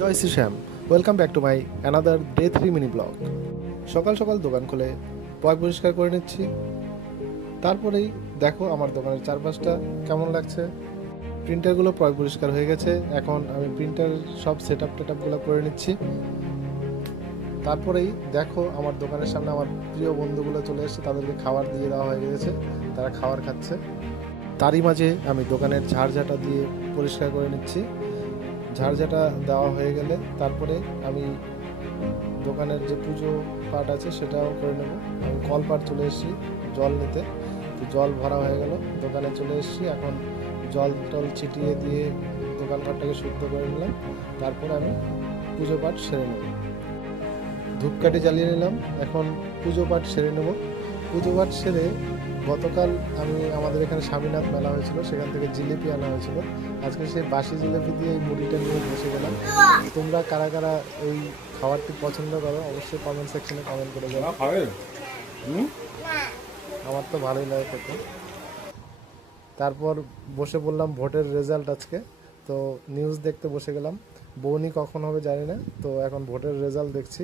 Joy Shri Shyam, welcome back to my another day 3 mini vlog. সকাল সকাল দোকান খুলে পয় পরিষ্কার করে নিচ্ছি। তারপরেই দেখো আমার দোকানের চারপাশটা কেমন লাগছে। প্রিন্টারগুলো পয় পরিষ্কার হয়ে গেছে, এখন আমি প্রিন্টার সব সেট আপ টেটআপগুলো করে নিচ্ছি। তারপরেই দেখো আমার দোকানের সামনে আমার প্রিয় বন্ধুগুলো চলে এসেছে, তাদেরকে খাবার দিয়ে দেওয়া হয়ে গেছে, তারা খাবার খাচ্ছে। তারই মাঝে আমি দোকানের ঝাড়ঝাঁটা দিয়ে পরিষ্কার করে নিচ্ছি। ঝাড়ঝাঁটা দেওয়া হয়ে গেলে তারপরে আমি দোকানের যে পুজো পাট আছে সেটাও করে নেব। আমি কল পাট চলে এসেছি জল নিতে, তো জল ভরা হয়ে গেল, দোকানে চলে এসেছি। এখন জল টল ছিটিয়ে দিয়ে দোকানপাটটাকে শুদ্ধ করে নিলাম। তারপরে আমি পুজো পাট সেরে নেব, ধূপকাঠি জ্বালিয়ে নিলাম। এখন পুজো পাট সেরে নেব। পুজো পাট সেরে গতকাল আমাদের এখানে স্বামীনাথ মেলা হয়েছিল, সেখান থেকে জিলিপি আনা হয়েছিল। আজকে সেই বাসি জিলিপি দিয়ে এই মুড়িটা নিয়ে বসে গেলাম। তোমরা কারা কারা এই খাবারটি পছন্দ করো অবশ্যই কমেন্ট সেকশনে কমেন্ট করে যাও। আমার তো ভালোই লাগে খেতে। তারপর বসে পড়লাম ভোটের রেজাল্ট আজকে, তো নিউজ দেখতে বসে গেলাম। বউনি কখন হবে জানি না, তো এখন ভোটের রেজাল্ট দেখছি।